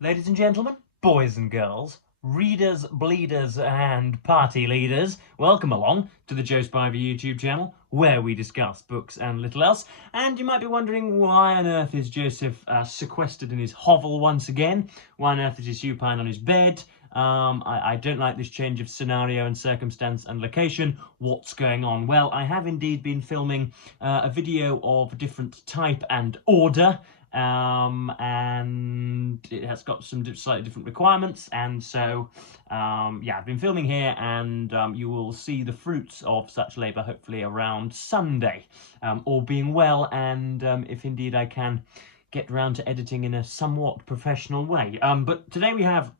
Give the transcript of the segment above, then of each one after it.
Ladies and gentlemen, boys and girls, readers, bleeders, and party leaders, welcome along to the Joe Spivey YouTube channel, where we discuss books and little else. And you might be wondering, why on earth is Joseph sequestered in his hovel once again? Why on earth is he supine on his bed? I don't like this change of scenario and circumstance and location. What's going on? Well, I have indeed been filming a video of a different type and order, and it has got some slightly different requirements, and so yeah, I've been filming here, and you will see the fruits of such labour hopefully around Sunday, all being well, and if indeed I can get round to editing in a somewhat professional way. But today we have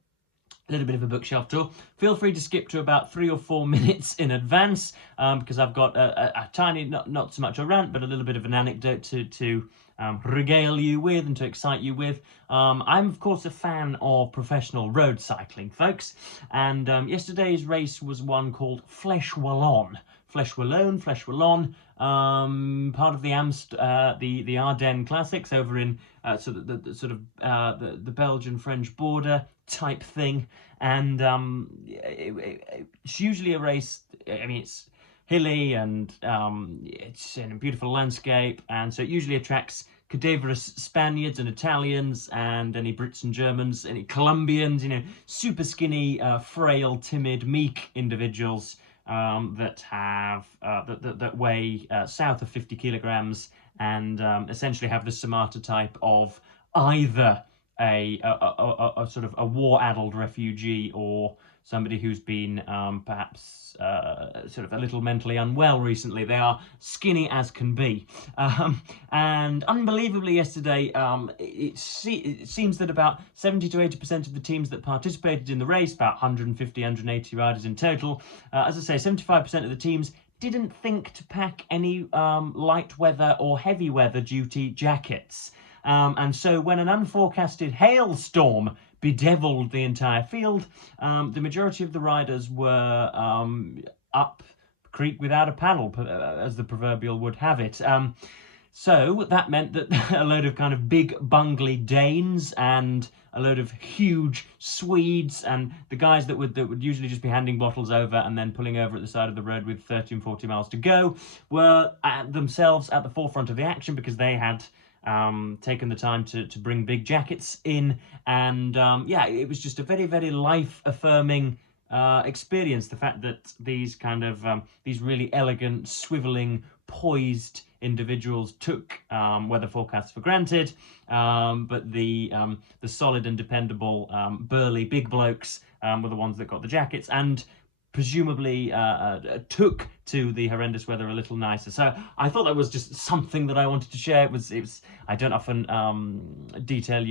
a little bit of a bookshelf tour. Feel free to skip to about 3 or 4 minutes in advance, because I've got a tiny, not so much a rant, but a little bit of an anecdote to regale you with and to excite you with. I'm of course a fan of professional road cycling, folks, and yesterday's race was one called Flèche Wallonne. Flèche Wallonne, Flèche Wallonne, part of the Ardennes Classics over in the Belgian-French border type thing, and it's usually a race. I mean, it's hilly and it's in a beautiful landscape, and so it usually attracts cadaverous Spaniards and Italians and any Brits and Germans, any Colombians, you know, super skinny, frail, timid, meek individuals that have that weigh south of 50 kilograms and essentially have the somata type of either a sort of a war-addled refugee or somebody who's been perhaps sort of a little mentally unwell recently. They are skinny as can be. And unbelievably yesterday, it seems that about 70 to 80% of the teams that participated in the race, about 150, 180 riders in total, as I say, 75% of the teams didn't think to pack any light weather or heavy weather duty jackets. And so when an unforecasted hailstorm bedeviled the entire field, the majority of the riders were up creek without a paddle, as the proverbial would have it. So that meant that a load of kind of big bungly Danes and a load of huge Swedes and the guys that would usually just be handing bottles over and then pulling over at the side of the road with 30 and 40 miles to go were themselves at the forefront of the action, because they had taken the time to bring big jackets in, and yeah, it was just a very, very life-affirming experience. The fact that these kind of these really elegant, swiveling, poised individuals took weather forecasts for granted, but the solid and dependable burly big blokes were the ones that got the jackets, and presumably took to the horrendous weather a little nicer. So I thought that was just something that I wanted to share. It was I don't often detail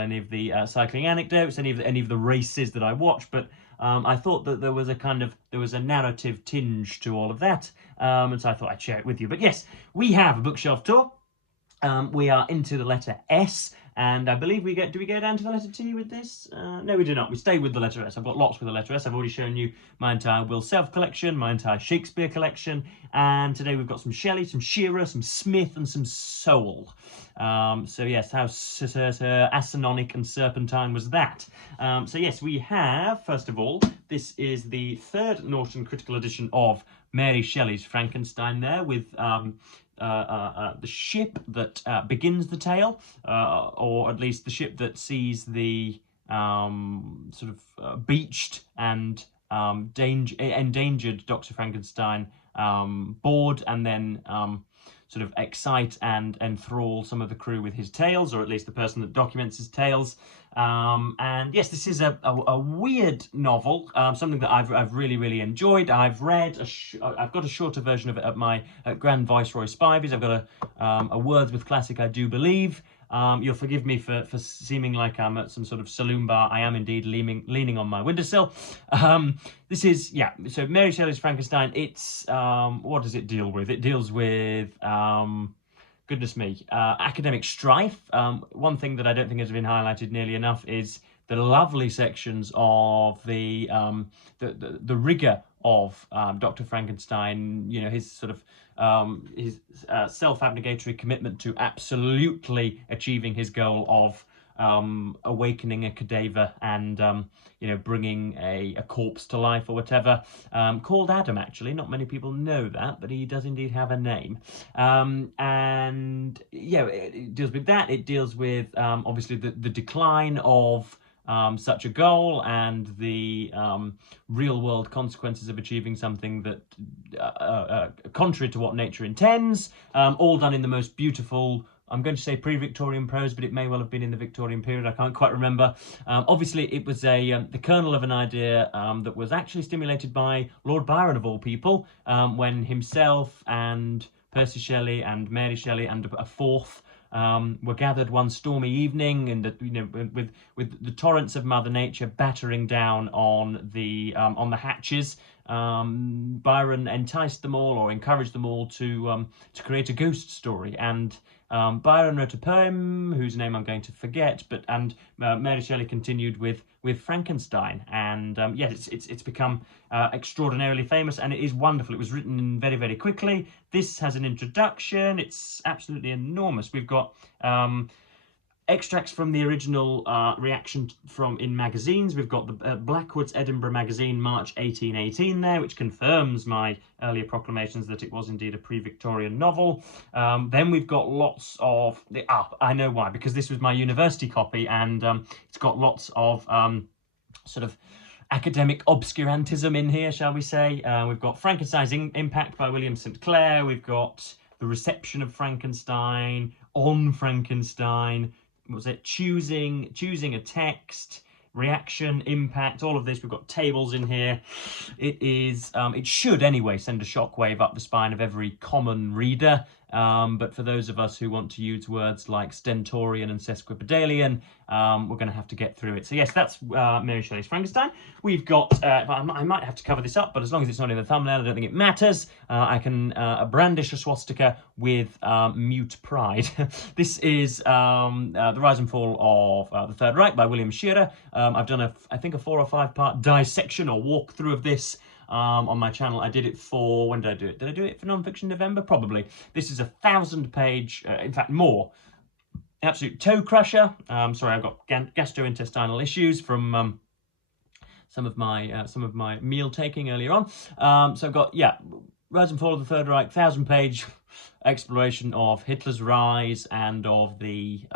any of the cycling anecdotes, any of the races that I watch, but I thought that there was a narrative tinge to all of that, and so I thought I'd share it with you. But yes, we have a bookshelf tour. We are into the letter S, and I believe do we go down to the letter T with this? No, we do not. We stay with the letter S. I've got lots with the letter S. I've already shown you my entire Will Self collection, my entire Shakespeare collection, and today we've got some Shelley, some Shearer, some Smith, and some Sowell. So yes, how asinonic and serpentine was that? So yes, we have, first of all, this is the third Norton Critical Edition of Mary Shelley's Frankenstein there, with the ship that begins the tale, or at least the ship that sees the beached and endangered Dr. Frankenstein board, and then sort of excite and enthrall some of the crew with his tales, or at least the person that documents his tales. And yes, this is a weird novel, something that I've really enjoyed. I've read I've got a shorter version of it at my Grand Viceroy Spivey's. I've got a Wordsworth classic, I do believe. You'll forgive me for seeming like I'm at some sort of saloon bar. I am indeed leaning on my windowsill. This is, yeah, so Mary Shelley's Frankenstein. It's, what does it deal with? It deals with, goodness me, academic strife. One thing that I don't think has been highlighted nearly enough is the lovely sections of the rigor of Dr. Frankenstein, you know, his sort of his self-abnegatory commitment to absolutely achieving his goal of awakening a cadaver and bringing a corpse to life or whatever, called Adam. Actually, not many people know that, but he does indeed have a name. And yeah, it deals with that. It deals with obviously the decline of such a goal and the real world consequences of achieving something that contrary to what nature intends, all done in the most beautiful, I'm going to say pre-Victorian prose, but it may well have been in the Victorian period. I can't quite remember. Obviously, it was the kernel of an idea that was actually stimulated by Lord Byron, of all people, when himself and Percy Shelley and Mary Shelley and a fourth were gathered one stormy evening, and with the torrents of Mother Nature battering down on the hatches. Byron enticed them all, or encouraged them all, to create a ghost story, and Byron wrote a poem whose name I'm going to forget, and Mary Shelley continued with Frankenstein, and yes, it's become extraordinarily famous, and it is wonderful. It was written very, very quickly. This has an introduction. It's absolutely enormous. We've got extracts from the original reaction in magazines. We've got the Blackwood's Edinburgh Magazine, March 1818 there, which confirms my earlier proclamations that it was indeed a pre-Victorian novel. Then we've got lots of... I know why, because this was my university copy, and it's got lots of sort of academic obscurantism in here, shall we say. We've got Frankenstein's Impact by William St. Clair. We've got The Reception of Frankenstein, On Frankenstein, was it choosing a text, reaction, impact, all of this. We've got tables in here. It should anyway send a shockwave up the spine of every common reader, but for those of us who want to use words like stentorian and sesquipedalian, we're going to have to get through it. So yes, that's Mary Shelley's Frankenstein. We've got, I might have to cover this up, but as long as it's not in the thumbnail, I don't think it matters. I can brandish a swastika with mute pride. This is The Rise and Fall of the Third Reich by William Shearer. I've done, I think, a 4 or 5 part dissection or walkthrough of this on my channel. I did it for, when did I do it? Did I do it for Non-Fiction November? Probably. This is a 1,000-page, in fact more, absolute toe crusher. Sorry, I've got gastrointestinal issues from some of my meal taking earlier on. So I've got, yeah, Rise and Fall of the Third Reich, 1,000-page exploration of Hitler's rise and of the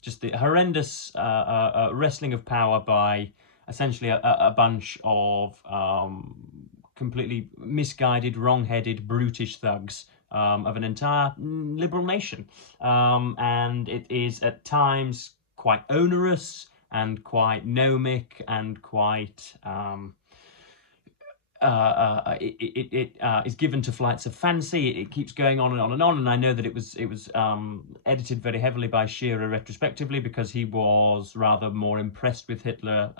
just the horrendous wrestling of power by essentially a bunch of completely misguided, wrong-headed, brutish thugs of an entire liberal nation. And it is at times quite onerous and quite gnomic and quite... it is given to flights of fancy. It keeps going on and on and on, and I know that it was edited very heavily by Shearer retrospectively, because he was rather more impressed with Hitler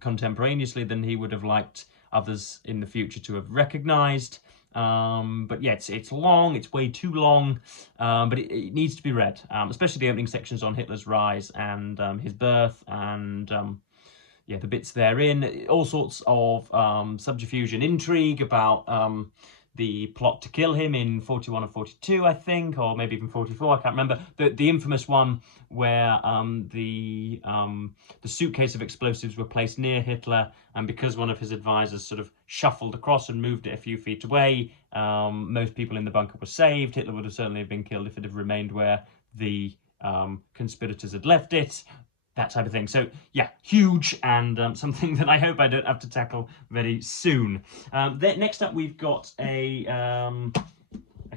contemporaneously than he would have liked others in the future to have recognised. But yeah, it's long, it's way too long, but it needs to be read, especially the opening sections on Hitler's rise and his birth, and yeah, the bits therein, all sorts of subterfuge and intrigue about the plot to kill him in 41 or 42, I think, or maybe even 44, I can't remember. The infamous one where the suitcase of explosives were placed near Hitler, and because one of his advisors sort of shuffled across and moved it a few feet away, most people in the bunker were saved. Hitler would have certainly been killed if it had remained where the conspirators had left it. That type of thing. So yeah, huge, and something that I hope I don't have to tackle very soon. Next up, we've got a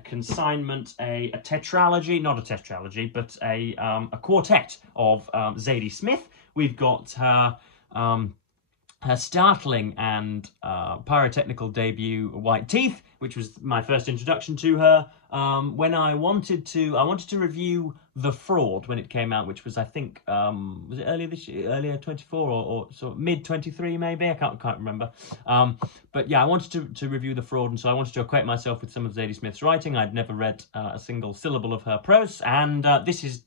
consignment, a tetralogy, not a tetralogy, but a quartet of Zadie Smith. We've got her startling and pyrotechnical debut, White Teeth, which was my first introduction to her. When I wanted to review The Fraud when it came out, which was, I think, was it earlier this year, earlier 24 or sort of mid 23 maybe, I can't remember. But yeah, I wanted to review The Fraud, and so I wanted to acquaint myself with some of Zadie Smith's writing. I'd never read a single syllable of her prose, and this is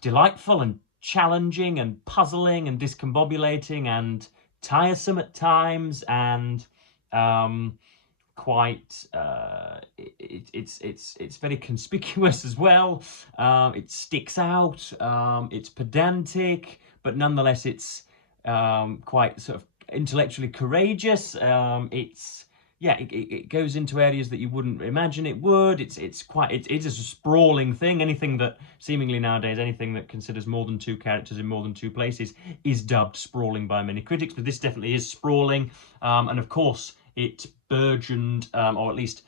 delightful and challenging and puzzling and discombobulating and tiresome at times, and quite it's very conspicuous as well. It sticks out. It's pedantic, but nonetheless it's quite sort of intellectually courageous. It's yeah, it goes into areas that you wouldn't imagine it would. It is a sprawling thing. Anything that seemingly nowadays, anything that considers more than two characters in more than two places is dubbed sprawling by many critics. But this definitely is sprawling, and of course it burgeoned, or at least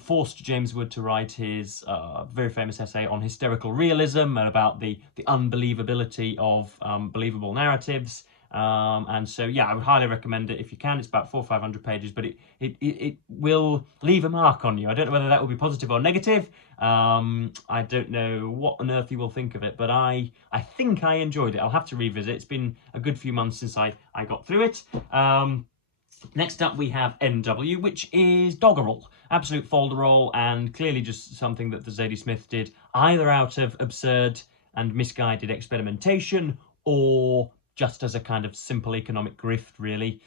forced James Wood to write his very famous essay on hysterical realism and about the unbelievability of believable narratives. And so, yeah, I would highly recommend it if you can. It's about 400 or 500 pages, but it will leave a mark on you. I don't know whether that will be positive or negative. I don't know what on earth you will think of it, but I think I enjoyed it. I'll have to revisit. It's been a good few months since I got through it. Next up, we have NW, which is doggerel, absolute folderol, and clearly just something that the Zadie Smith did either out of absurd and misguided experimentation or just as a kind of simple economic grift, really.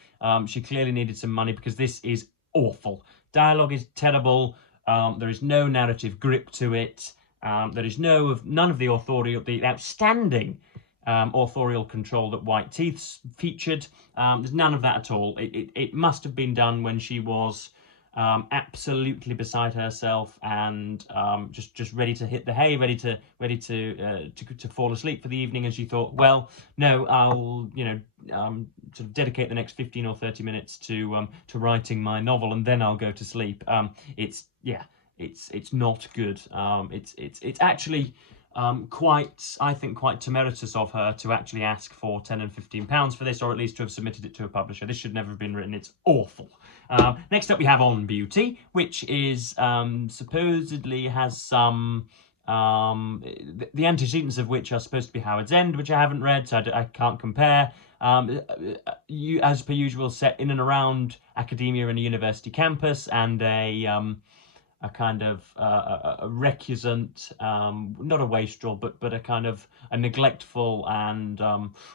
She clearly needed some money because this is awful. Dialogue is terrible. There is no narrative grip to it. There is none of the outstanding authorial control that White Teeth featured. There's none of that at all. It must have been done when she was absolutely beside herself and just ready to hit the hay, ready to fall asleep for the evening. And she thought, well, no, I'll sort of dedicate the next 15 or 30 minutes to writing my novel, and then I'll go to sleep. It's not good. It's actually I think quite temerarious of her to actually ask for £10 and £15 for this, or at least to have submitted it to a publisher. This should never have been written. It's awful. Next up we have On Beauty, which is supposedly has some the antecedents of which are supposed to be Howard's End, which I haven't read, so I can't compare. As per usual, set in and around academia and a university campus, and a kind of a recusant, not a wastrel, but a kind of a neglectful and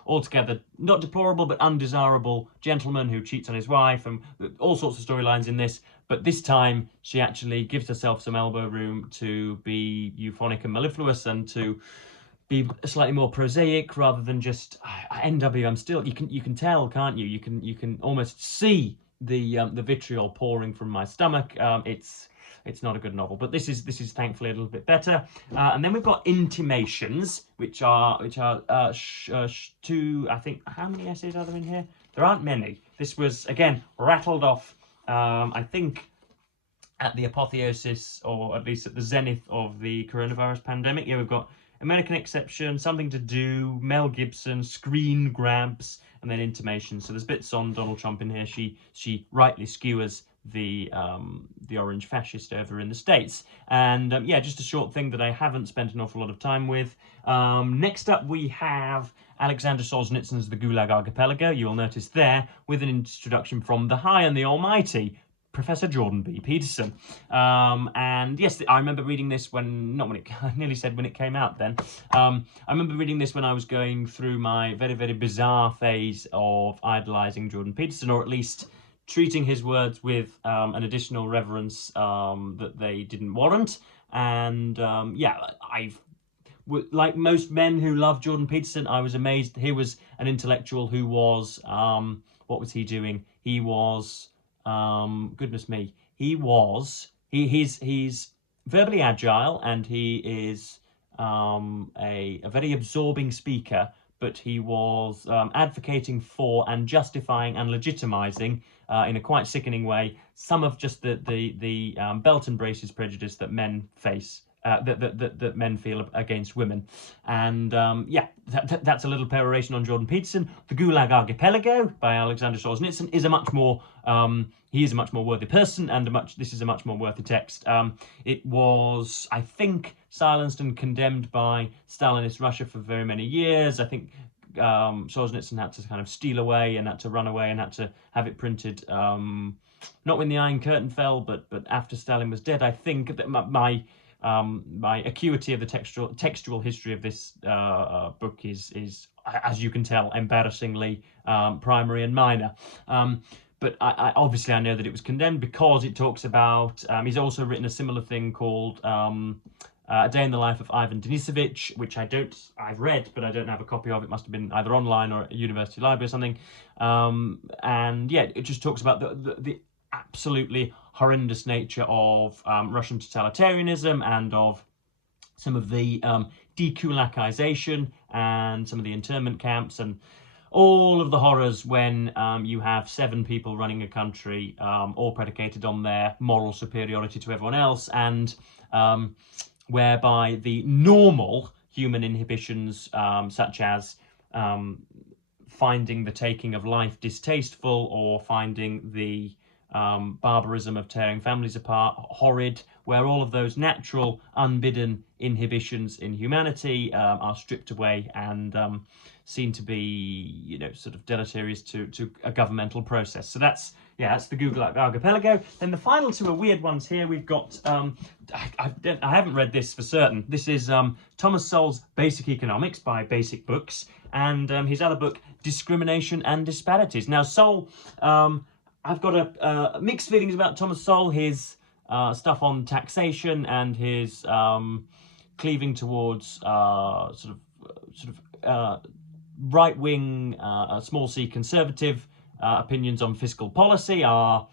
altogether not deplorable but undesirable gentleman who cheats on his wife, and all sorts of storylines in this. But this time she actually gives herself some elbow room to be euphonic and mellifluous and to be slightly more prosaic rather than just NW. I'm still, you can tell, can't you? You can almost see the vitriol pouring from my stomach. It's not a good novel, but this is thankfully a little bit better. And then we've got Intimations, which are two. I think, how many essays are there in here? There aren't many. This was again rattled off. I think at the apotheosis, or at least at the zenith of the coronavirus pandemic. Yeah, we've got American Exception, Something to Do, Mel Gibson, Screen Grabs, and then Intimations. So there's bits on Donald Trump in here. She rightly skewers the orange fascist over in the States. And yeah, just a short thing that I haven't spent an awful lot of time with. Next up we have Alexander Solzhenitsyn's The Gulag Archipelago. You'll notice there, with an introduction from the high and the almighty Professor Jordan B. Peterson. And yes, I remember reading this I nearly said when it came out then. I remember reading this when I was going through my very, very bizarre phase of idolising Jordan Peterson, or at least treating his words with an additional reverence that they didn't warrant. And yeah, like most men who love Jordan Peterson, I was amazed. Here was an intellectual who was, what was he doing? He was, goodness me, he's verbally agile, and he is a very absorbing speaker, but he was advocating for and justifying and legitimizing in a quite sickening way some of just the belt and braces prejudice that men face, that men feel against women. And yeah, that's a little peroration on Jordan Peterson. The Gulag Archipelago by Alexander Solzhenitsyn is a much more he is a much more worthy person, and this is a much more worthy text. It was, I think, silenced and condemned by Stalinist Russia for very many years. I think Solzhenitsyn had to kind of steal away and had to run away and had to have it printed, not when the Iron Curtain fell, but after Stalin was dead. I think that my acuity of the textual history of this book is, as you can tell, embarrassingly primary and minor. but I obviously I know that it was condemned because it talks about. He's also written a similar thing called A Day in the Life of Ivan Denisovich, which I've read, but I don't have a copy of. It must have been either online or at a university library or something. And yeah, it just talks about the absolutely horrendous nature of Russian totalitarianism and of some of the dekulakization and some of the internment camps and all of the horrors when you have 7 people running a country, all predicated on their moral superiority to everyone else, and whereby the normal human inhibitions, such as finding the taking of life distasteful or finding the barbarism of tearing families apart horrid, where all of those natural unbidden inhibitions in humanity are stripped away and seen to be, sort of deleterious to a governmental process. So that's the Google Archipelago. Then the final 2 are weird ones here. We've got I haven't read this for certain. This is Thomas Sowell's Basic Economics by Basic Books, and his other book Discrimination and Disparities. Now Sowell, I've got mixed feelings about Thomas Sowell, his stuff on taxation and his cleaving towards sort of right-wing, small c conservative opinions on fiscal policy are,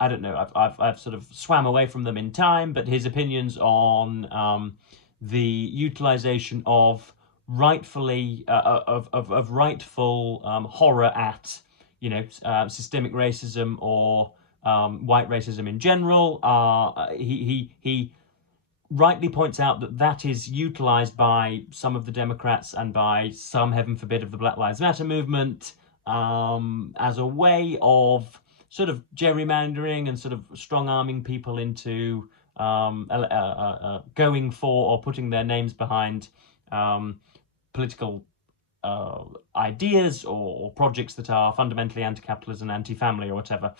I don't know, I've sort of swam away from them in time, but his opinions on the utilization of rightfully of rightful horror at systemic racism or white racism in general. He rightly points out that is utilized by some of the Democrats and by some, heaven forbid, of the Black Lives Matter movement as a way of sort of gerrymandering and sort of strong-arming people into going for or putting their names behind political ideas or projects that are fundamentally anti-capitalist and anti-family or whatever.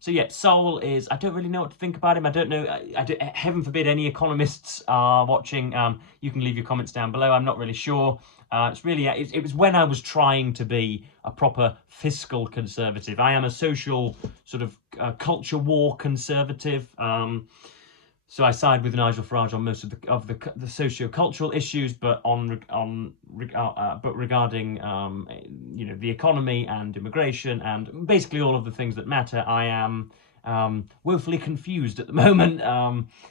So yeah, Sowell is, I don't really know what to think about him. I don't know, heaven forbid any economists are watching. You can leave your comments down below. I'm not really sure. It was when I was trying to be a proper fiscal conservative. I am a social sort of culture war conservative. So I side with Nigel Farage on most of the socio-cultural issues, but regarding the economy and immigration and basically all of the things that matter, I am woefully confused at the moment.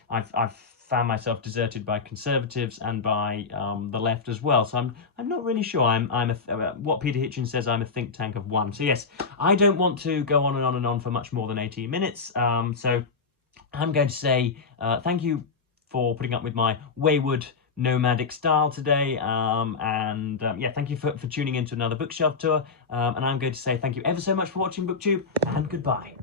I've found myself deserted by conservatives and by the left as well. So I'm not really sure. What Peter Hitchens says, I'm a think tank of one. So yes, I don't want to go on and on and on for much more than 18 minutes. So I'm going to say thank you for putting up with my wayward nomadic style today, yeah, thank you for tuning in to another bookshelf tour, and I'm going to say thank you ever so much for watching BookTube, and goodbye.